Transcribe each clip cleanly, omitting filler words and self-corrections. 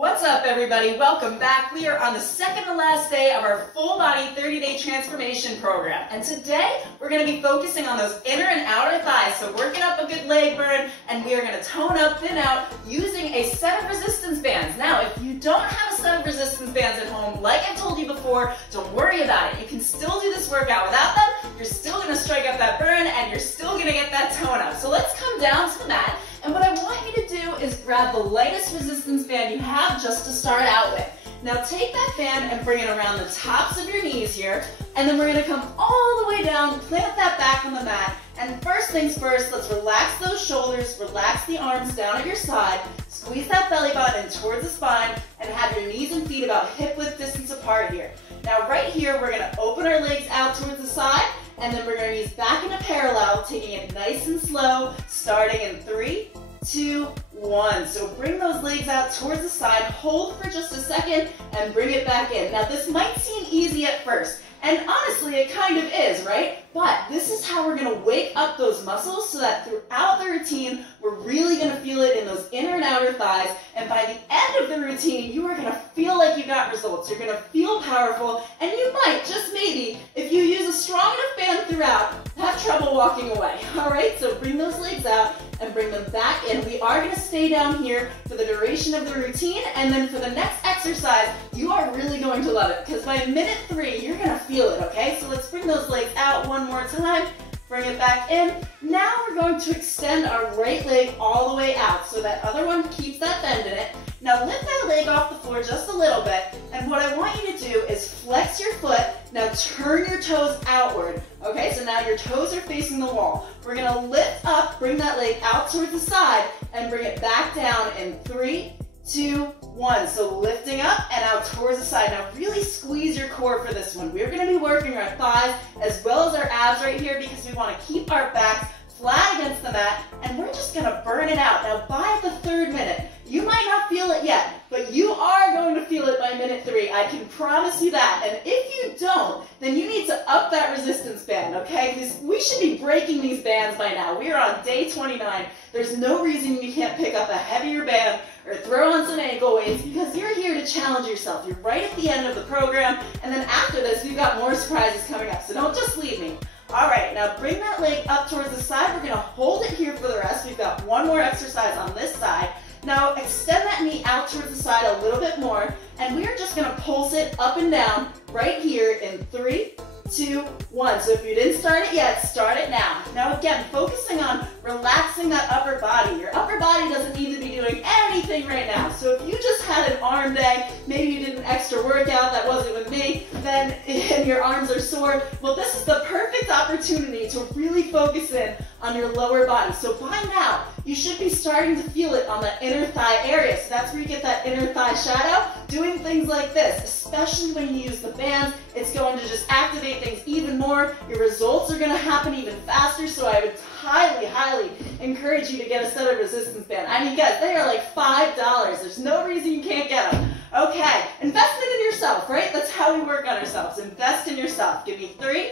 What's up, everybody? Welcome back. We are on the second to last day of our full body 30-day transformation program. And today we're going to be focusing on those inner and outer thighs. So working up a good leg burn, and we are going to tone up, thin out using a set of resistance bands. Now, if you don't have a set of resistance bands at home, like I told you before, don't worry about it. You can still do this workout without them. You're still going to strike up that burn, and you're still going to get that tone up. So let's come down to the mat. And what I want you to do is grab the lightest resistance band you have just to start out with. Now take that band and bring it around the tops of your knees here, and then we're going to come all the way down, plant that back on the mat, and first things first, let's relax those shoulders, relax the arms down at your side, squeeze that belly button towards the spine, and have your knees and feet about hip-width distance apart here. Now right here, we're going to open our legs out towards the side, and then we're going to use back into parallel, taking it nice and slow, starting in 3, 2, 1. So bring those legs out towards the side, hold for just a second, and bring it back in. Now this might seem easy at first, and honestly it kind of is, right? But this is how we're going to wake up those muscles so that throughout the routine, we're really going to feel it in those inner and outer thighs, and by the end of the routine, you are going to feel like you got results. You're going to feel powerful, and you might, just maybe, if you use a strong enough band throughout, have trouble walking away. All right, so bring those legs out and bring them back in. We are going to stay down here for the duration of the routine, and then for the next exercise, you are really going to love it, because by minute 3, you're going to feel it, okay? So let's bring those legs out one more time, bring it back in. Now we're going to extend our right leg all the way out, so that other one keeps that bend in it. Now lift that leg off the floor just a little bit, and what I want you to do is flex your foot. Now turn your toes outward, okay? So now your toes are facing the wall. We're gonna lift up, bring that leg out towards the side, and bring it back down in 3, 2, 1. So lifting up and out towards the side. Now really squeeze your core for this one. We're gonna be working our thighs as well as our abs right here, because we wanna keep our backs flat against the mat, and we're just gonna burn it out. Now by the 3rd minute, you might not feel it yet, but you are going to feel it by minute 3. I can promise you that. And if you don't, then you need to up that resistance band, okay? Because we should be breaking these bands by now. We are on day 29. There's no reason you can't pick up a heavier band or throw on some ankle weights, because you're here to challenge yourself. You're right at the end of the program, and then after this, we've got more surprises coming up, so don't just leave me. All right, now bring that leg up towards the side. We're gonna hold it here for the rest. We've got one more exercise on this side. Now extend that knee out towards the side a little bit more, and we're just gonna pulse it up and down right here in 3, 2, 1. So if you didn't start it yet, start it now. Now again, focusing on relaxing that upper body. Your upper body doesn't need to be doing anything right now. So if you just had an arm day, maybe you did an extra workout that wasn't with me, then and your arms are sore, well, this is the perfect opportunity to really focus in on your lower body. So by now, you should be starting to feel it on the inner thigh area. So that's where you get that inner thigh shadow. Doing things like this, especially when you use the bands, it's going to just activate things even more. Your results are going to happen even faster. So I would highly, highly encourage you to get a set of resistance bands. I mean, guys, they are like $5. There's no reason you can't get them. Okay, investment in yourself, right? That's how we work on ourselves. Invest in yourself. Give me 3,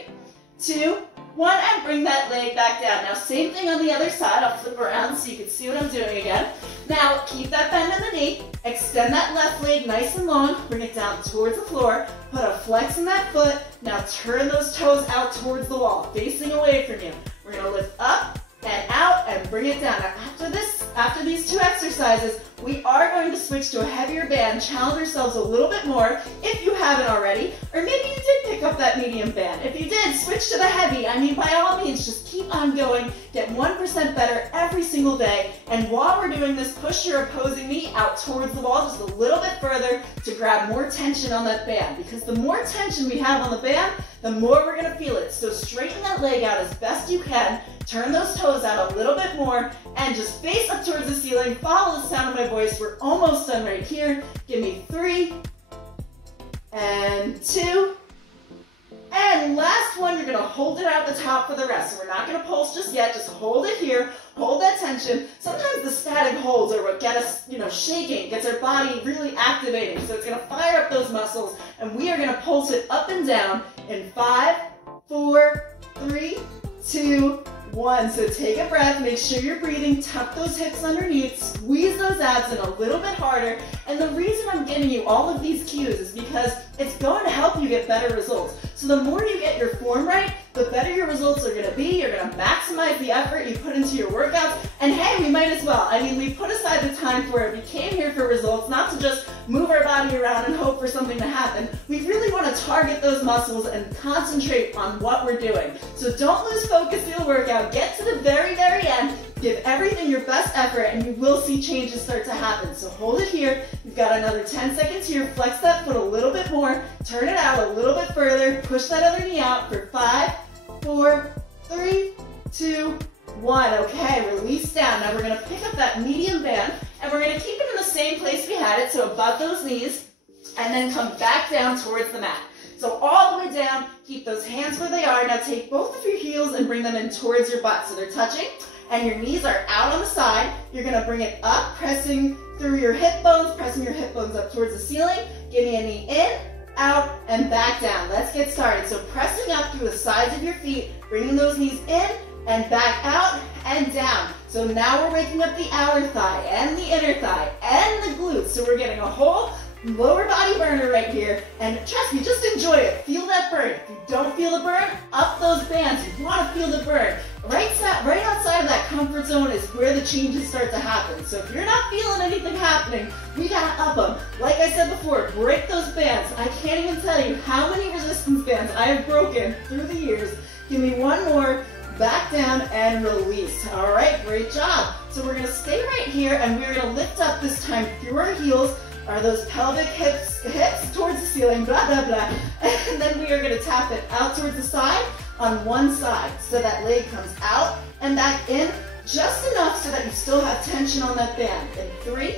2, 1, and bring that leg back down. Now, same thing on the other side. I'll flip around so you can see what I'm doing again. Now, keep that bend in the knee. Extend that left leg nice and long. Bring it down towards the floor. Put a flex in that foot. Now, turn those toes out towards the wall, facing away from you. We're going to lift up and out and bring it down. Now, after these 2 exercises, we are going to switch to a heavier band, challenge ourselves a little bit more if you haven't already, or maybe you did pick up that medium band. If you did, switch to the heavy. I mean, by all means, just keep on going, get 1% better every single day, and while we're doing this, push your opposing knee out towards the wall just a little bit further to grab more tension on that band, because the more tension we have on the band, the more we're going to feel it. So straighten that leg out as best you can, turn those toes out a little bit more, and just face up towards the ceiling. Follow the sound of my voice. We're almost done right here. Give me 3, and 2, and last one, you're going to hold it out the top for the rest. So we're not going to pulse just yet. Just hold it here. Hold that tension. Sometimes the static holds are what get us, shaking, gets our body really activating. So it's going to fire up those muscles, and we are going to pulse it up and down in 5, 4, 3, 2, 1. So take a breath, make sure you're breathing, tuck those hips underneath, squeeze those abs in a little bit harder. And the reason I'm giving you all of these cues is because it's going to help you get better results. So the more you get your form right, the better your results are going to be. You're going to maximize the effort you put into your workouts. And hey, we might as well. I mean, we put aside the time for it. We came here for results, not to just move our body around and hope for something to happen. We really want to target those muscles and concentrate on what we're doing. So don't lose focus through the workout. Get to the very, very end. Give everything your best effort and you will see changes start to happen. So hold it here. You've got another 10 seconds here. Flex that foot a little bit more. Turn it out a little bit further. Push that other knee out for 5, 4, 3, 2, 1. Okay, release down. Now we're going to pick up that medium band and we're going to keep it in the same place we had it, so above those knees, and then come back down towards the mat. So all the way down, keep those hands where they are. Now take both of your heels and bring them in towards your butt. So they're touching and your knees are out on the side. You're going to bring it up, pressing through your hip bones, pressing your hip bones up towards the ceiling. Give me a knee in, out, and back down. Let's get started. So pressing up through the sides of your feet, bringing those knees in and back out and down. So now we're waking up the outer thigh and the inner thigh and the glutes. So we're getting a whole lower body burner right here. And trust me, just enjoy it. Feel that burn. If you don't feel the burn, up those bands. You want to feel the burn. Right outside of that comfort zone is where the changes start to happen. So if you're not feeling anything happening, we gotta up them. Like I said before, break those bands. I can't even tell you how many resistance bands I have broken through the years. Give me one more. Back down and release. All right, great job. So we're gonna stay right here and we're gonna lift up this time through our heels. Are those pelvic hips towards the ceiling, blah, blah, blah. And then we are gonna tap it out towards the side on one side. So that leg comes out and back in just enough so that you still have tension on that band. In 3,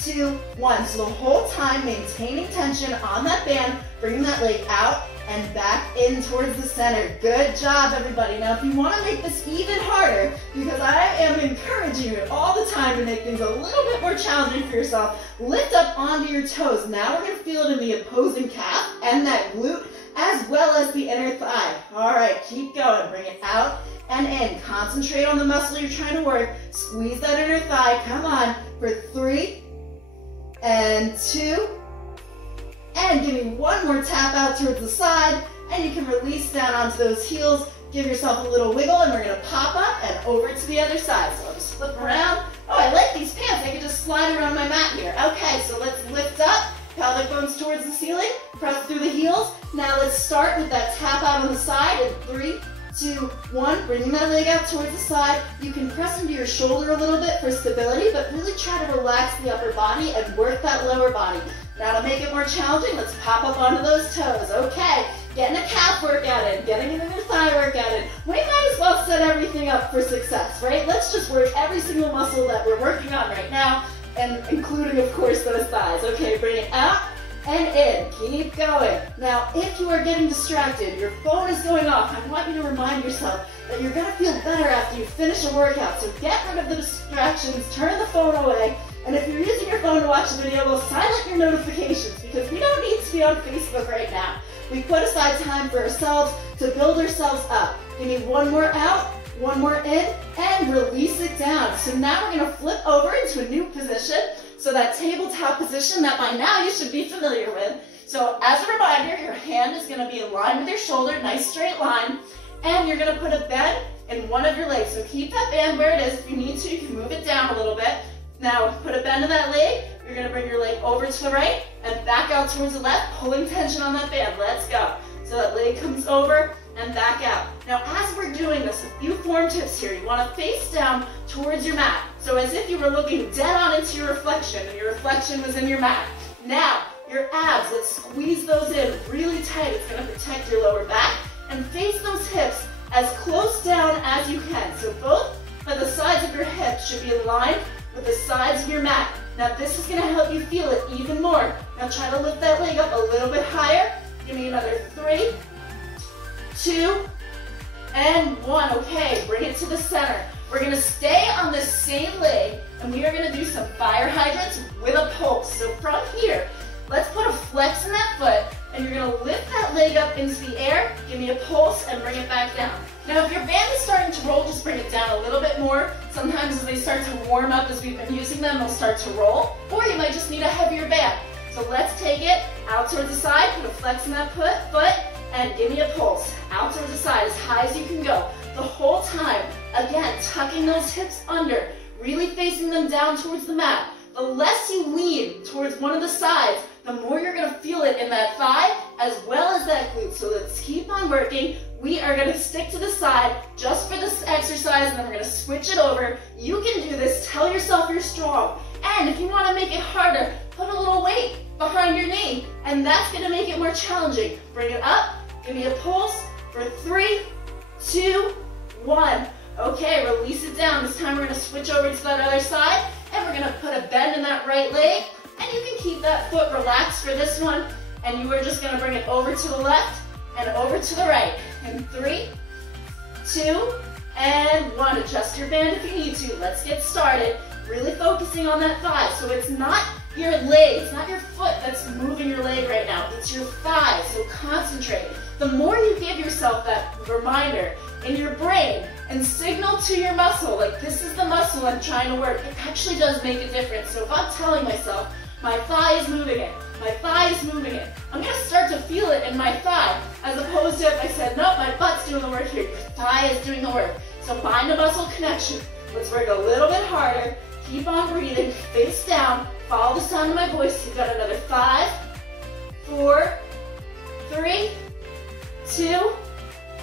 2, 1. So the whole time maintaining tension on that band, bringing that leg out and back in towards the center. Good job, everybody. Now, if you want to make this even harder, because I am encouraging you all the time to make things a little bit more challenging for yourself, lift up onto your toes. Now we're going to feel it in the opposing calf and that glute, as well as the inner thigh. All right, keep going. Bring it out and in. Concentrate on the muscle you're trying to work. Squeeze that inner thigh. Come on, for 3 and 2. And give me one more tap out towards the side, and you can release down onto those heels. Give yourself a little wiggle, and we're going to pop up and over to the other side. So I'll just flip around. Oh, I like these pants. I can just slide around my mat here. Okay, so let's lift up, pelvic bones towards the ceiling, press through the heels. Now let's start with that tap out on the side in 3, 2, 1. Bringing that leg out towards the side. You can press into your shoulder a little bit for stability, but really try to relax the upper body and work that lower body. Now to make it more challenging, let's pop up onto those toes. Okay, getting a calf workout in, getting an inner thigh workout in. We might as well set everything up for success, right? Let's just work every single muscle that we're working on right now, and including, of course, those thighs. Okay, bring it out and in. Keep going. Now, if you are getting distracted, your phone is going off, I want you to remind yourself that you're going to feel better after you finish a workout. So get rid of the distractions, turn the phone away, and if you're using your phone to watch the video, well, silent your notifications because we don't need to be on Facebook right now. We put aside time for ourselves to build ourselves up. Give me one more out, one more in, and release it down. So now we're going to flip over into a new position. So that tabletop position that by now you should be familiar with. So as a reminder, your hand is going to be aligned with your shoulder, nice straight line, and you're going to put a bend in one of your legs. So keep that band where it is. If you need to, you can move it down a little bit. Now put a bend in that leg. You're going to bring your leg over to the right and back out towards the left, pulling tension on that band. Let's go. So that leg comes over and back out. Now as we're doing this, a few form tips here. You want to face down towards your mat. So as if you were looking dead on into your reflection and your reflection was in your mat. Now your abs, let's squeeze those in really tight. It's going to protect your lower back. And face those hips as close down as you can. So both of the sides of your hips should be aligned with the sides of your mat. Now this is going to help you feel it even more. Now try to lift that leg up a little bit higher. Give me another 3, 2, and 1. Okay, bring it to the center. We're going to stay on this same leg, and we are going to do some fire hydrants with a pulse. So from here, let's put a flex in that foot, and you're going to lift that leg up into the air. Give me a pulse and bring it back down. Now if your band is starting to roll, just bring it down a little bit more. Sometimes as they start to warm up, as we've been using them, they'll start to roll, or you might just need a heavier band. So let's take it out towards the side, put a flex in that foot, and give me a pulse. Out towards the side, as high as you can go. The whole time, again, tucking those hips under, really facing them down towards the mat. The less you lean towards one of the sides, the more you're gonna feel it in that thigh as well as that glute. So let's keep on working. We are gonna stick to the side just for this exercise, and then we're gonna switch it over. You can do this, tell yourself you're strong. And if you wanna make it harder, put a little weight behind your knee, and that's gonna make it more challenging. Bring it up, give me a pulse for 3, 2, 1. Okay, release it down. This time we're gonna switch over to that other side, and we're gonna put a bend in that right leg, and you can keep that foot relaxed for this one, and you are just gonna bring it over to the left and over to the right. In 3, 2, and 1. Adjust your band if you need to. Let's get started. Really focusing on that thigh. So it's not your leg, it's not your foot that's moving your leg right now. It's your thigh, so concentrate. The more you give yourself that reminder in your brain and signal to your muscle, like this is the muscle I'm trying to work, it actually does make a difference. So if I'm telling myself, my thigh is moving it, my thigh is moving it, I'm gonna start to feel it in my thigh, as opposed to if I said, nope, my butt's doing the work here, your thigh is doing the work. So mind to muscle connection. Let's work a little bit harder. Keep on breathing, face down, follow the sound of my voice. You've got another 5, 4, 3, 2,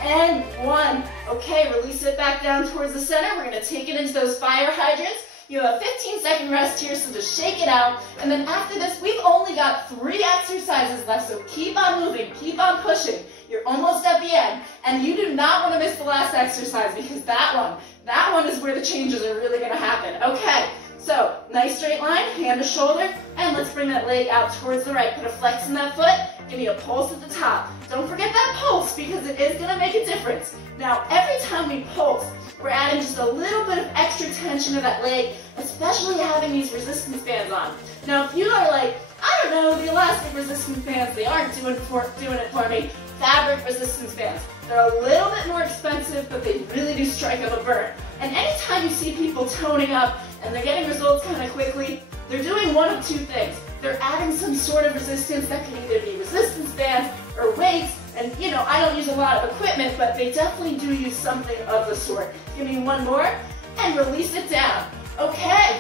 and 1. Okay, release it back down towards the center. We're gonna take it into those fire hydrants. You have a 15-second rest here, so just shake it out. And then after this, we've only got 3 exercises left, so keep on moving, keep on pushing. You're almost at the end, and you do not want to miss the last exercise, because that one is where the changes are really gonna happen. Okay, so nice straight line, hand to shoulder, and let's bring that leg out towards the right. Put a flex in that foot, give me a pulse at the top. Don't forget that pulse, because it is gonna make a difference. Now, every time we pulse, we're adding just a little bit of extra tension to that leg, especially having these resistance bands on. Now, if you are like, I don't know, the elastic resistance bands, they aren't doing it for me. Fabric resistance bands. They're a little bit more expensive, but they really do strike up a burn. And anytime you see people toning up and they're getting results kind of quickly, they're doing one of 2 things. They're adding some sort of resistance that can either be resistance bands or weights. And you know, I don't use a lot of equipment, but they definitely do use something of the sort. Give me one more and release it down. Okay,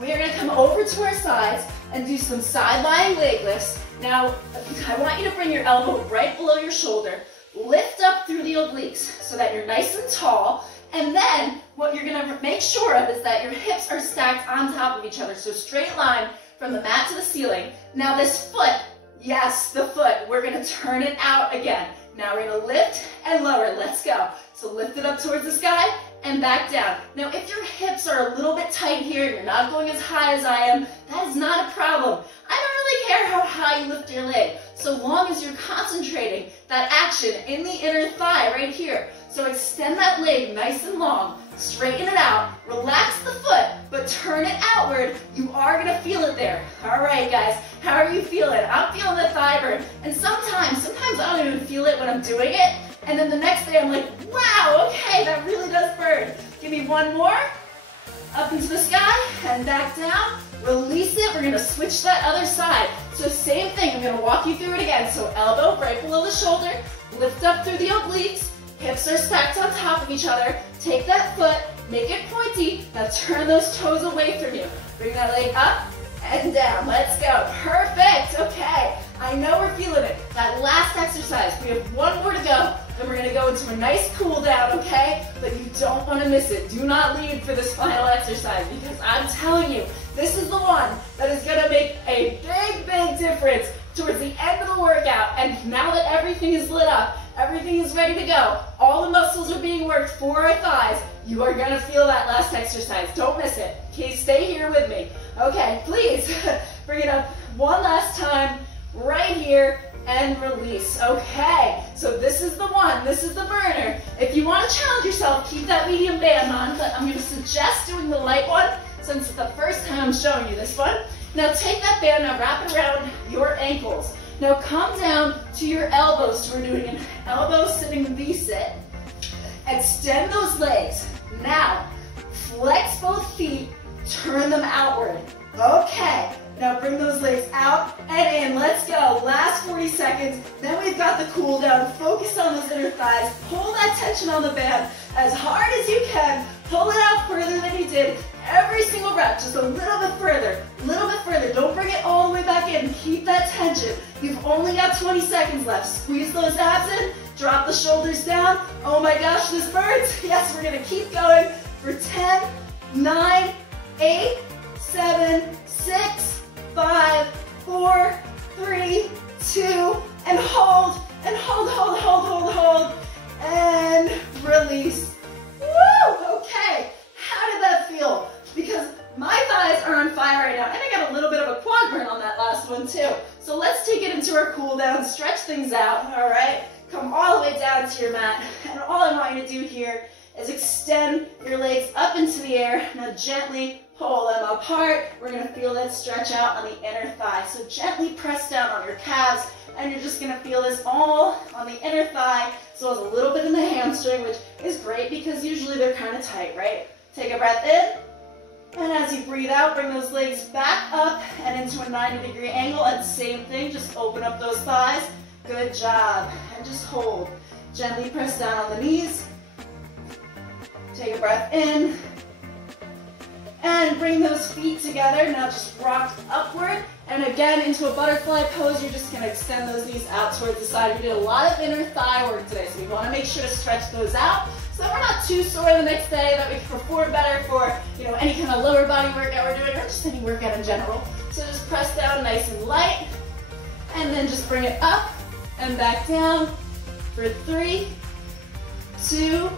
we are gonna come over to our sides and do some side-lying leg lifts. Now, I want you to bring your elbow right below your shoulder, lift up through the obliques so that you're nice and tall, and then what you're gonna make sure of is that your hips are stacked on top of each other, so straight line from the mat to the ceiling. Now this foot, yes, the foot, we're gonna turn it out again. Now we're gonna lift and lower, let's go. So lift it up towards the sky and back down. Now if your hips are a little bit tight here, you're not going as high as I am, that is not a problem. I don't really care how high you lift your leg, so long as you're concentrating that action in the inner thigh right here. So extend that leg nice and long, straighten it out, relax the foot, but turn it outward. You are gonna feel it there. All right, guys, how are you feeling? I'm feeling the thigh burn, and sometimes I don't even feel it when I'm doing it, and then the next day I'm like, wow, okay, that really does burn. Give me one more, up into the sky, and back down. Release it, we're gonna switch that other side. So same thing, I'm gonna walk you through it again. So elbow right below the shoulder, lift up through the obliques, hips are stacked on top of each other. Take that foot, make it pointy, now turn those toes away from you. Bring that leg up and down, let's go. Perfect, okay. I know we're feeling it. That last exercise, we have one more to go, then we're gonna go into a nice cool down, okay? But you don't wanna miss it. Do not leave for this final exercise, because I'm telling you, this is the one that is gonna make a big, big difference towards the end of the workout. And now that everything is lit up, everything is ready to go, all the muscles are being worked for our thighs, you are gonna feel that last exercise. Don't miss it. Okay, stay here with me. Okay, please bring it up one last time, right here, and release. Okay, so this is the one, this is the burner. If you want to challenge yourself, keep that medium band on, but I'm going to suggest doing the light one since it's the first time I'm showing you this one. Now take that band, now wrap it around your ankles. Now come down to your elbows. So we're doing an elbow sitting V-sit. Extend those legs. Now, flex both feet, turn them outward. Okay, now bring those legs out and in. Let's go. Last 40 seconds. Then we've got the cool down. Focus on those inner thighs. Pull that tension on the band as hard as you can. Pull it out further than you did. Every single rep, just a little bit further, a little bit further. Don't bring it all the way back in. Keep that tension. You've only got 20 seconds left. Squeeze those abs in. Drop the shoulders down. Oh my gosh, this burns. Yes, we're gonna keep going for 10, 9, 8, 7, 6, 5, 4, 3, 2, and hold, and hold, hold, hold, hold, hold, and release. Woo! Okay, how did that feel? Because my thighs are on fire right now, and I got a little bit of a quad burn on that last one too. So let's take it into our cool down, stretch things out, all right? Come all the way down to your mat, and all I want you to do here is extend your legs up into the air. Now gently pull them apart. We're gonna feel that stretch out on the inner thigh. So gently press down on your calves, and you're just gonna feel this all on the inner thigh, as well as a little bit in the hamstring, which is great because usually they're kind of tight, right? Take a breath in, and as you breathe out, bring those legs back up and into a 90-degree angle, and same thing, just open up those thighs. Good job, and just hold. Gently press down on the knees. Take a breath in, and bring those feet together. Now just rock upward, and again into a butterfly pose. You're just gonna extend those knees out towards the side. We did a lot of inner thigh work today, so we wanna make sure to stretch those out so that we're not too sore the next day, that we can perform better for any kind of lower body workout we're doing, or just any workout in general. So just press down nice and light, and then just bring it up and back down for 3, 2,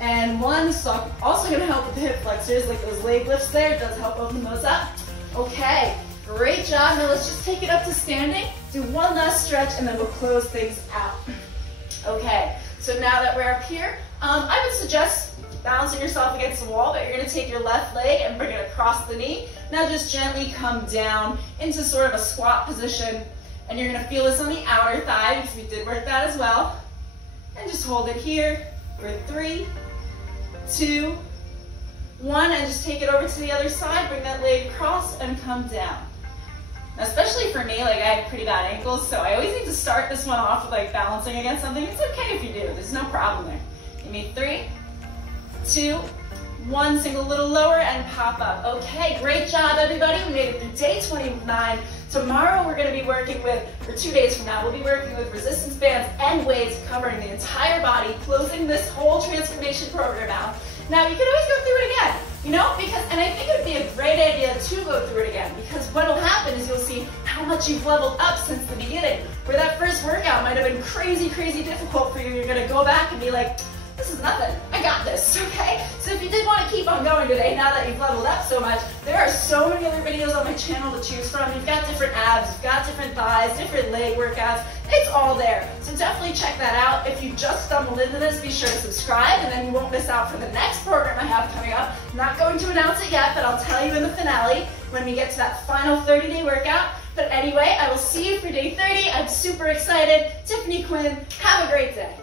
and 1. This is also going to help with the hip flexors, like those leg lifts there. It does help open those up. Okay, great job. Now let's just take it up to standing. Do one last stretch, and then we'll close things out. Okay, so now that we're up here, I would suggest balancing yourself against the wall, but you're going to take your left leg and bring it across the knee. Now just gently come down into sort of a squat position, and you're going to feel this on the outer thigh, because we did work that as well. And just hold it here for 3, 2, 1, and just take it over to the other side. Bring that leg across and come down. Now, especially for me, like I have pretty bad ankles, so I always need to start this one off with like balancing against something. It's okay if you do. There's no problem there. Give me 3, 2, 1. Sink a little lower and pop up. Okay, great job, everybody. We made it through day 29. Tomorrow we're going to be working with, or 2 days from now, we'll be working with resistance bands and weights covering the entire body, closing this whole transformation program out. Now you can always go through it again, and I think it would be a great idea to go through it again, because what will happen is you'll see how much you've leveled up since the beginning. Where that first workout might have been crazy, crazy difficult for you, you're going to go back and be like, this is nothing, I got this, okay? So if you did want to keep on going today, now that you've leveled up so much, there are so many other videos on my channel to choose from. You've got different abs, you've got different thighs, different leg workouts, it's all there. So definitely check that out. If you just stumbled into this, be sure to subscribe, and then you won't miss out for the next program I have coming up. I'm not going to announce it yet, but I'll tell you in the finale when we get to that final 30-day workout. But anyway, I will see you for day 30. I'm super excited. Tiffany Quinn, have a great day.